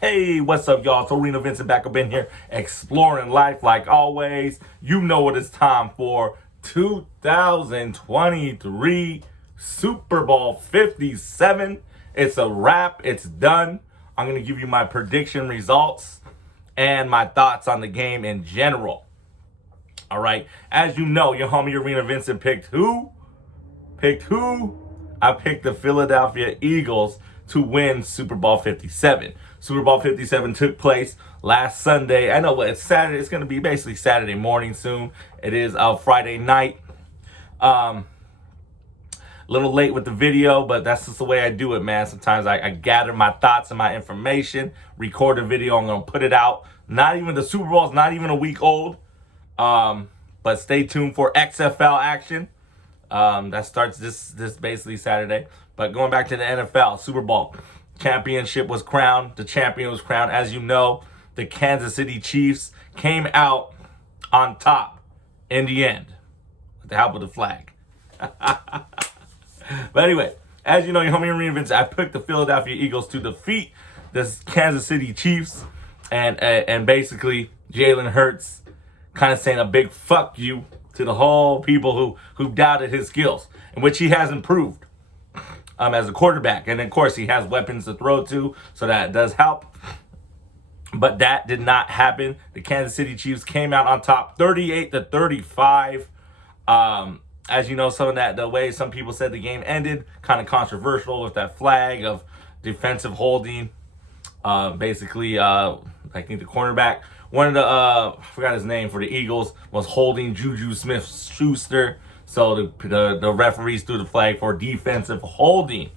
Hey, what's up, y'all? It's ARENAVINCENT back up in here, exploring life like always. You know what it's time for. 2023 Super Bowl 57. It's a wrap. It's done. I'm going to give you my prediction results and my thoughts on the game in general. All right. As you know, your homie ARENAVINCENT picked who? I picked the Philadelphia Eagles to win Super Bowl 57. Super Bowl 57 took place last Sunday. I know what it's Saturday. It's going to be basically Saturday morning soon. It is Friday night. A little late with the video, but that's just the way I do it, man. Sometimes I gather my thoughts and my information, record a video. I'm going to put it out. Not even the Super Bowl is not even a week old. But stay tuned for XFL action. That starts this basically Saturday. But going back to the NFL, Super Bowl championship was crowned. The champion was crowned. As you know, the Kansas City Chiefs came out on top in the end with the help of the flag. But anyway, as you know, your homie ARENAVINCENT, I picked the Philadelphia Eagles to defeat the Kansas City Chiefs, and basically Jalen Hurts kind of saying a big fuck you to the whole people who doubted his skills, in which he has improved as a quarterback. And of course, he has weapons to throw to, so that does help. But that did not happen. The Kansas City Chiefs came out on top 38-35. As you know, some of that, the way some people said the game ended, kind of controversial with that flag of defensive holding. Basically, I think the cornerback, one of the, I forgot his name for the Eagles, was holding Juju Smith-Schuster. So the referees threw the flag for defensive holding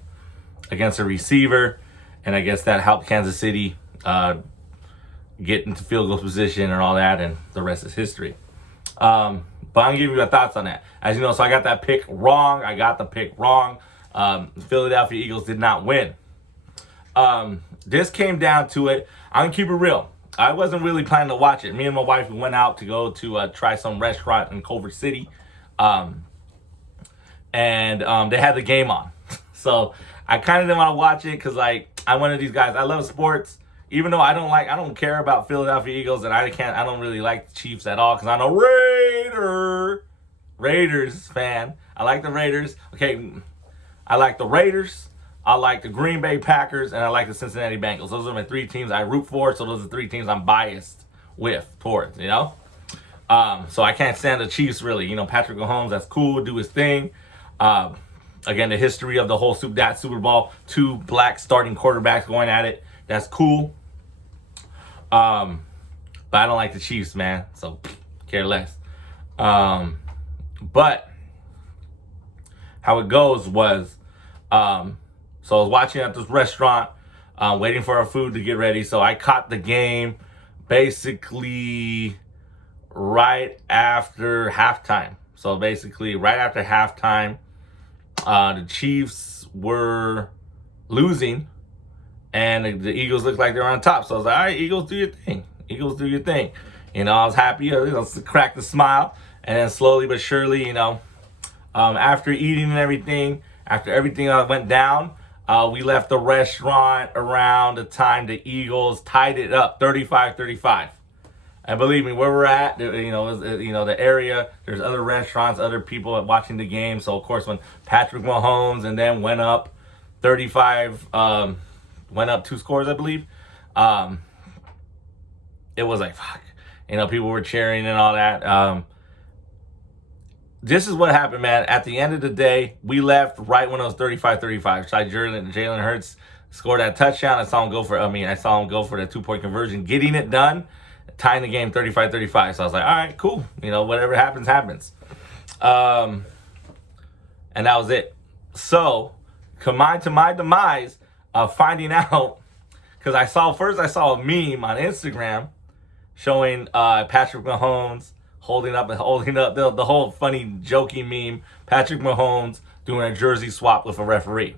against a receiver. And I guess that helped Kansas City get into field goal position and all that. And the rest is history. But I'm going to give you my thoughts on that. As you know, so I got that pick wrong. The Philadelphia Eagles did not win. This came down to it. I'm going to keep it real. I wasn't really planning to watch it. Me and my wife, we went out to go to try some restaurant in Culver City. And they had the game on. So I kind of didn't want to watch it because, like, I'm one of these guys. I love sports. Even though I don't care about Philadelphia Eagles, and I don't really like the Chiefs at all because I'm a Raiders fan. I like the Raiders. Okay, I like the Raiders. I like the Green Bay Packers, and I like the Cincinnati Bengals. Those are my three teams I root for, so those are the three teams I'm biased towards, you know? So I can't stand the Chiefs, really. You know, Patrick Mahomes, that's cool, do his thing. Again, the history of the whole Super Bowl, two black starting quarterbacks going at it, that's cool. But I don't like the Chiefs, man, so care less. But how it goes was, so I was watching at this restaurant, waiting for our food to get ready. So I caught the game basically right after halftime. So basically right after halftime, the Chiefs were losing and the Eagles looked like they were on top. So I was like, all right, Eagles, do your thing. Eagles, do your thing. You know, I was happy, cracked the smile. And then slowly but surely, you know, after eating and everything, after everything went down, we left the restaurant around the time the Eagles tied it up, 35-35. And believe me, where we're at, the area, there's other restaurants, other people watching the game. So, of course, when Patrick Mahomes and then went up 35, went up 2 scores, I believe, it was like, fuck. You know, people were cheering and all that. This is what happened, man. At the end of the day, we left right when it was 35-35. So Jalen Hurts scored that touchdown. I saw him go for the 2-point conversion, getting it done, tying the game 35-35. So I was like, all right, cool. You know, whatever happens, happens. And that was it. So, combined to my demise of finding out, because I saw a meme on Instagram showing Patrick Mahomes holding up the whole funny, joking meme, Patrick Mahomes doing a jersey swap with a referee.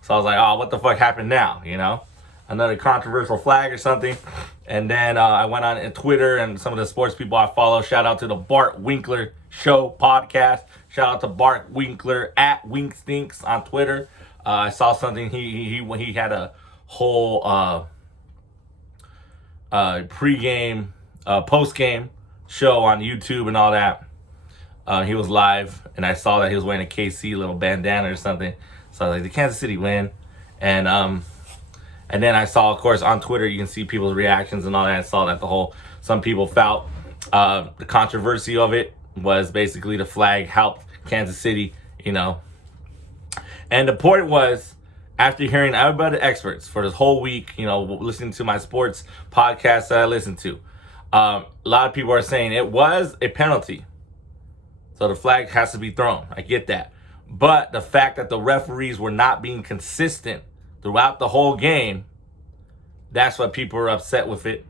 So I was like, oh, what the fuck happened now, you know? Another controversial flag or something. And then I went on Twitter and some of the sports people I follow. Shout out to the Bart Winkler Show podcast. Shout out to Bart Winkler at Winkstinks on Twitter. I saw something, he had a whole pregame, postgame show on YouTube and all that. He was live, and I saw that he was wearing a KC little bandana or something. So I was like, the Kansas City win. And then I saw, of course, on Twitter, you can see people's reactions and all that. I saw that some people felt the controversy of it was basically the flag helped Kansas City, And the point was, after hearing everybody experts for this whole week, listening to my sports podcast that I listened to, a lot of people are saying it was a penalty. So the flag has to be thrown. I get that. But the fact that the referees were not being consistent throughout the whole game, that's what people are upset with it.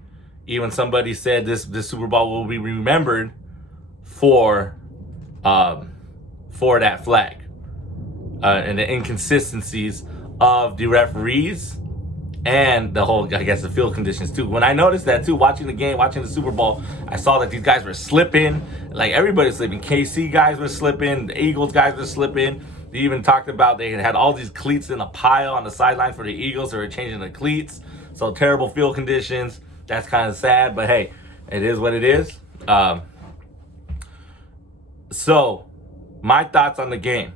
Even somebody said this Super Bowl will be remembered for that flag and the inconsistencies of the referees and the whole, I guess, the field conditions too. When I noticed that too, watching the game, watching the Super Bowl, I saw that these guys were slipping. Like everybody's slipping. KC guys were slipping. The Eagles guys were slipping. They even talked about they had all these cleats in a pile on the sideline for the Eagles. They were changing the cleats. So terrible field conditions. That's kind of sad, but hey, it is what it is. So my thoughts on the game.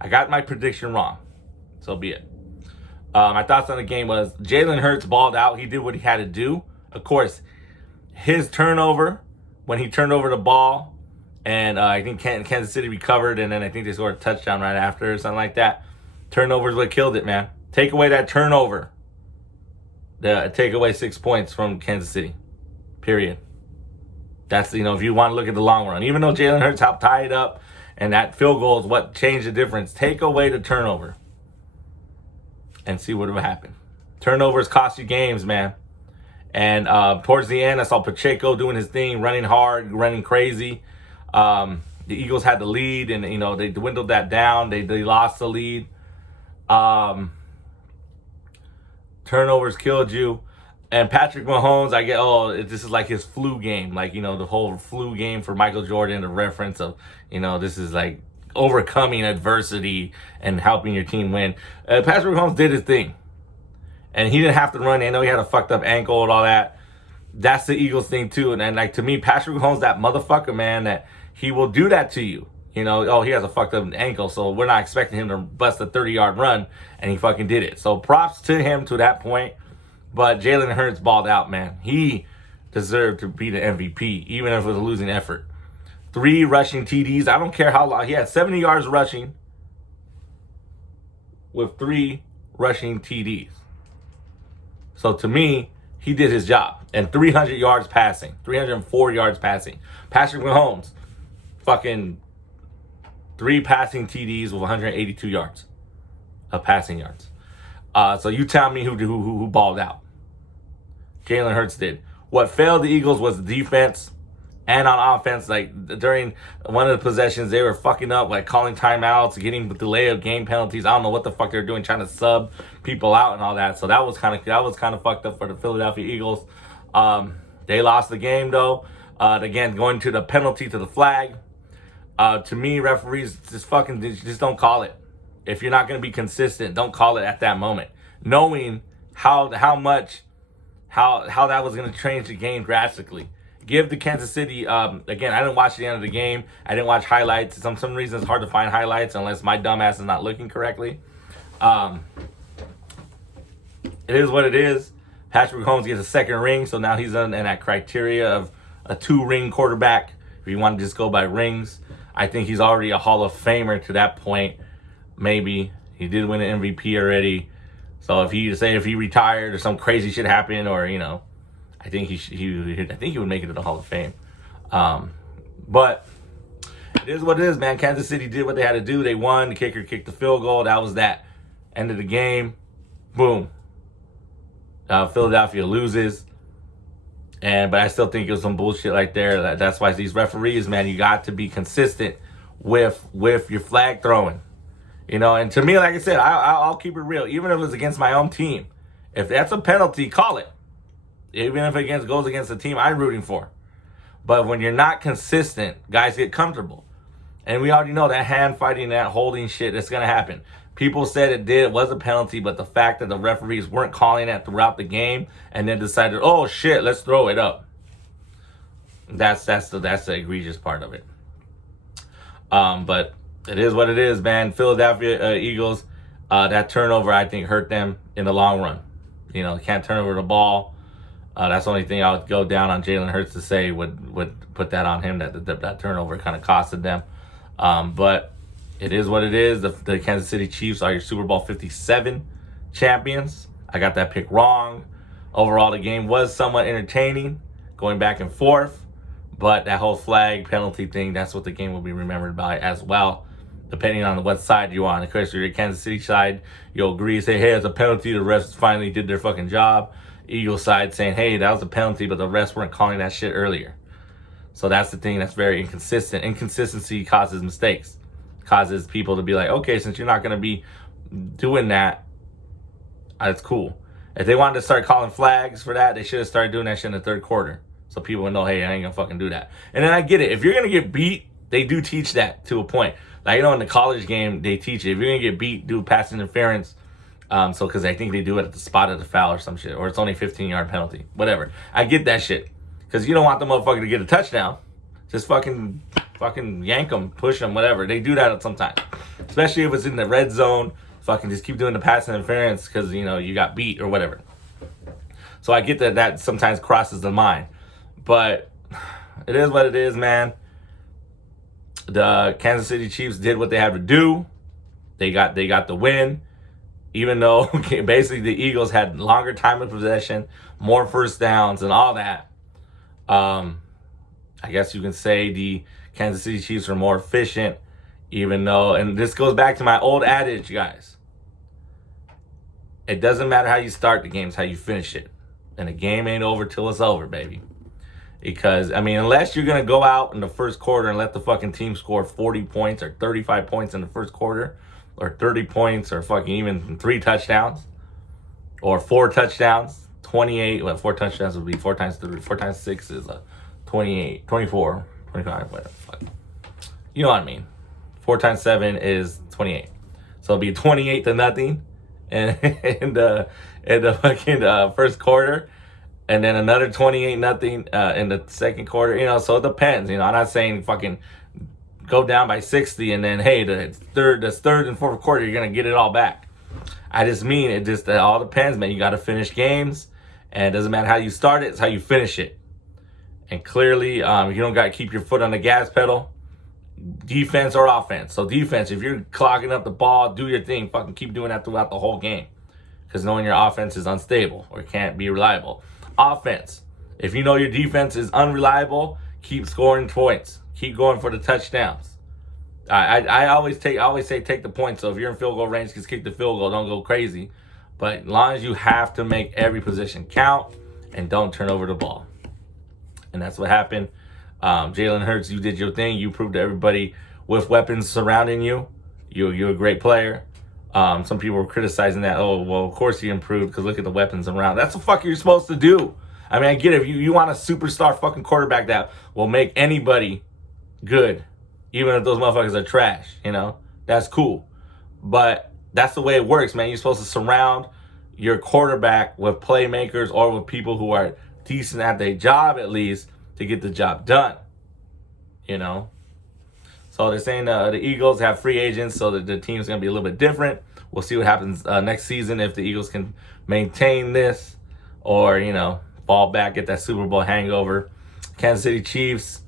I got my prediction wrong. So be it. My thoughts on the game was Jalen Hurts balled out. He did what he had to do. Of course, his turnover, when he turned over the ball, and I think Kansas City recovered, and then I think they scored a touchdown right after or something like that. Turnovers what killed it, man. Take away that turnover. Take away 6 points from Kansas City. Period. That's, if you want to look at the long run. Even though Jalen Hurts helped tie it up, and that field goal is what changed the difference. Take away the turnover and see what will happen. Turnovers cost you games, man. And towards the end, I saw Pacheco doing his thing, running hard, running crazy. The Eagles had the lead, and they dwindled that down. They lost the lead. Turnovers killed you. And Patrick Mahomes, this is like his flu game. Like, the whole flu game for Michael Jordan, the reference of, this is like overcoming adversity and helping your team win. Patrick Mahomes did his thing. And he didn't have to run. I know he had a fucked up ankle and all that. That's the Eagles thing too. And like, to me, Patrick Mahomes, that motherfucker, man, that he will do that to you. He has a fucked up ankle, so we're not expecting him to bust a 30-yard run, and he fucking did it. So props to him to that point. But Jalen Hurts balled out, man. He deserved to be the MVP, even if it was a losing effort. 3 rushing TDs. I don't care how long. He had 70 yards rushing with 3 rushing TDs. So to me, he did his job. And 300 yards passing. 304 yards passing. Patrick Mahomes, fucking 3 passing TDs with 182 yards of passing yards. So you tell me who balled out. Jalen Hurts did. What failed the Eagles was the defense and on offense. Like during one of the possessions, they were fucking up, like calling timeouts, getting delay of game penalties. I don't know what the fuck they're doing, trying to sub people out and all that. So that was kind of fucked up for the Philadelphia Eagles. They lost the game though. Again, going to the penalty to the flag. To me, referees just don't call it. If you're not going to be consistent, don't call it at that moment. Knowing how that was going to change the game drastically. Give the Kansas City, again, I didn't watch the end of the game. I didn't watch highlights. Some reason it's hard to find highlights unless my dumbass is not looking correctly. It is what it is. Patrick Mahomes gets a second ring, so now he's in that criteria of a 2-ring quarterback. If you want to just go by rings, I think he's already a Hall of Famer to that point. Maybe he did win an MVP already. So if he retired or some crazy shit happened, or I think he would make it to the Hall of Fame. But it is what it is, man. Kansas City did what they had to do. They won. The kicker kicked the field goal. That was that. End of the game. Boom. Philadelphia loses. But I still think it was some bullshit right there. That's why these referees, man, you got to be consistent with your flag throwing. And to me, like I said, I'll keep it real. Even if it's against my own team, if that's a penalty, call it. Even if it goes against the team I'm rooting for. But when you're not consistent, guys get comfortable. And we already know that hand fighting, that holding shit, it's going to happen. People said it was a penalty, but the fact that the referees weren't calling it throughout the game and then decided, oh shit, let's throw it up. That's the egregious part of it. But it is what it is, man. Philadelphia Eagles, that turnover I think hurt them in the long run. You know, can't turn over the ball. That's the only thing I would go down on Jalen Hurts to say would put that on him, that turnover kind of costed them. But it is what it is. The Kansas City Chiefs are your Super Bowl 57 champions. I got that pick wrong. Overall, the game was somewhat entertaining, going back and forth. But that whole flag penalty thing, that's what the game will be remembered by as well, depending on what side you're on. Of course, if you're the Kansas City side, you'll agree, say, hey, it's a penalty. The refs finally did their fucking job. Eagles side saying, hey, that was a penalty, but the refs weren't calling that shit earlier. So that's the thing that's very inconsistent. Inconsistency causes mistakes. Causes people to be like, okay, since you're not going to be doing that, that's cool. If they wanted to start calling flags for that, they should have started doing that shit in the third quarter. So people would know, hey, I ain't going to fucking do that. And then I get it. If you're going to get beat, they do teach that to a point. Like, you know, in the college game, they teach it. If you're going to get beat, do pass interference. Because I think they do it at the spot of the foul or some shit. Or it's only 15-yard penalty. Whatever. I get that shit. Because you don't want the motherfucker to get a touchdown. Just fucking yank them, push them, whatever. They do that sometimes. Especially if it's in the red zone. Fucking just keep doing the pass interference because, you know, you got beat or whatever. So I get that sometimes crosses the mind. But it is what it is, man. The Kansas City Chiefs did what they had to do. They got the win. Even though basically the Eagles had longer time of possession, more first downs and all that. I guess you can say the Kansas City Chiefs are more efficient, even though, and this goes back to my old adage, guys. It doesn't matter how you start the game, it's how you finish it. And the game ain't over till it's over, baby. Because, I mean, unless you're going to go out in the first quarter and let the fucking team score 40 points or 35 points in the first quarter, or 30 points, or fucking even 3 touchdowns, or 4 touchdowns, 28, well, 4 touchdowns would be 4 times 3, 4 times 6 is 28, 24, 25, whatever, fuck. You know what I mean. 4 times 7 is 28. So it'll be 28-0 in the fucking first quarter. And then another 28-0 in the second quarter. You know, so it depends. You know, I'm not saying fucking go down by 60 and then, hey, the third and fourth quarter, you're going to get it all back. I just mean it all depends, man. You got to finish games. And it doesn't matter how you start it. It's how you finish it. And clearly, you don't got to keep your foot on the gas pedal. Defense or offense. So defense, if you're clogging up the ball, do your thing. Fucking keep doing that throughout the whole game. Because knowing your offense is unstable or can't be reliable. Offense, if you know your defense is unreliable, keep scoring points. Keep going for the touchdowns. I always say take the points. So if you're in field goal range, just kick the field goal. Don't go crazy. But as long as you have to make every position count and don't turn over the ball. And that's what happened. Jalen Hurts, you did your thing. You proved to everybody with weapons surrounding you, you're a great player. Some people were criticizing that. Oh, well, of course he improved because look at the weapons around. That's the fuck you're supposed to do. I mean, I get it. If you want a superstar fucking quarterback that will make anybody good, even if those motherfuckers are trash, you know, that's cool. But that's the way it works, man. You're supposed to surround your quarterback with playmakers or with people who are decent at their job, at least, to get the job done, you know. So they're saying the Eagles have free agents, so the team's going to be a little bit different. We'll see what happens next season if the Eagles can maintain this or, you know, fall back, get that Super Bowl hangover. Kansas City Chiefs,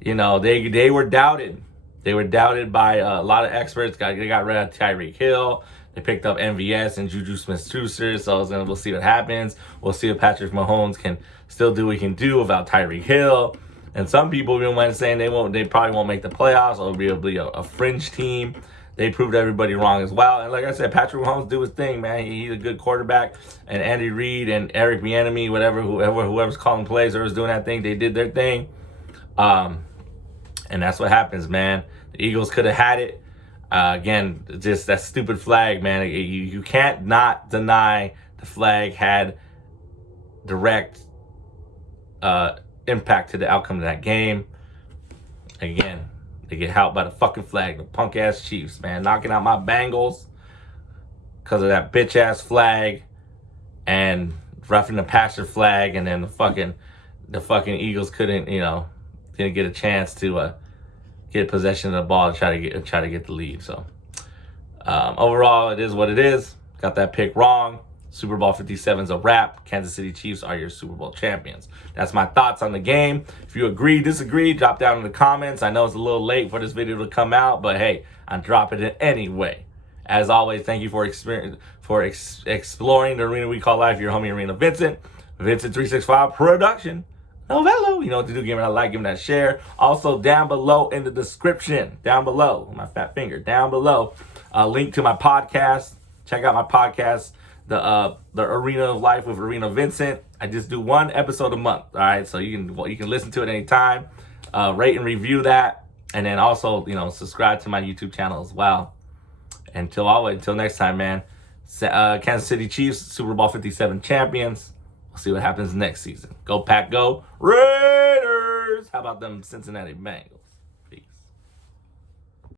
you know, they were doubted. They were doubted by a lot of experts. They got rid of Tyreek Hill. They picked up MVS and Juju Smith-Schuster, so we'll see what happens. We'll see if Patrick Mahomes can still do what he can do without Tyreek Hill. And some people even went saying they probably won't make the playoffs or it'll be a fringe team. They proved everybody wrong as well. And like I said, Patrick Mahomes do his thing, man. He's a good quarterback. And Andy Reid and Eric Bieniemy, whoever's calling plays or was doing that thing, they did their thing. And that's what happens, man. The Eagles could have had it. Again, just that stupid flag, man. You can't not deny the flag had direct impact to the outcome of that game. Again, they get helped by the fucking flag. The punk ass Chiefs, man, knocking out my Bengals. because of that bitch ass flag and roughing the passer flag, and then the fucking Eagles couldn't get a chance to get possession of the ball to try to get the lead. So overall, it is what it is. Got that pick wrong. Super Bowl 57 is a wrap. Kansas City Chiefs are your Super Bowl champions. That's my thoughts on the game. If you agree, disagree, drop down in the comments. I know it's a little late for this video to come out, but hey, I'm dropping it anyway. As always, thank you for exploring the arena we call life. Your homie Arena Vincent. Vincent 365 production. Novello. You know what to do. Give me that like, give me that share. Also, down below in the description, down below, my fat finger, down below, a link to my podcast. Check out my podcast, the Arena of Life with Arena Vincent. I just do one episode a month. All right, so you can listen to it anytime. Rate and review that, and then also subscribe to my YouTube channel as well. Until next time, man. Kansas City Chiefs, Super Bowl 57 champions. We'll see what happens next season. Go Pack, go Raiders! How about them Cincinnati Bengals?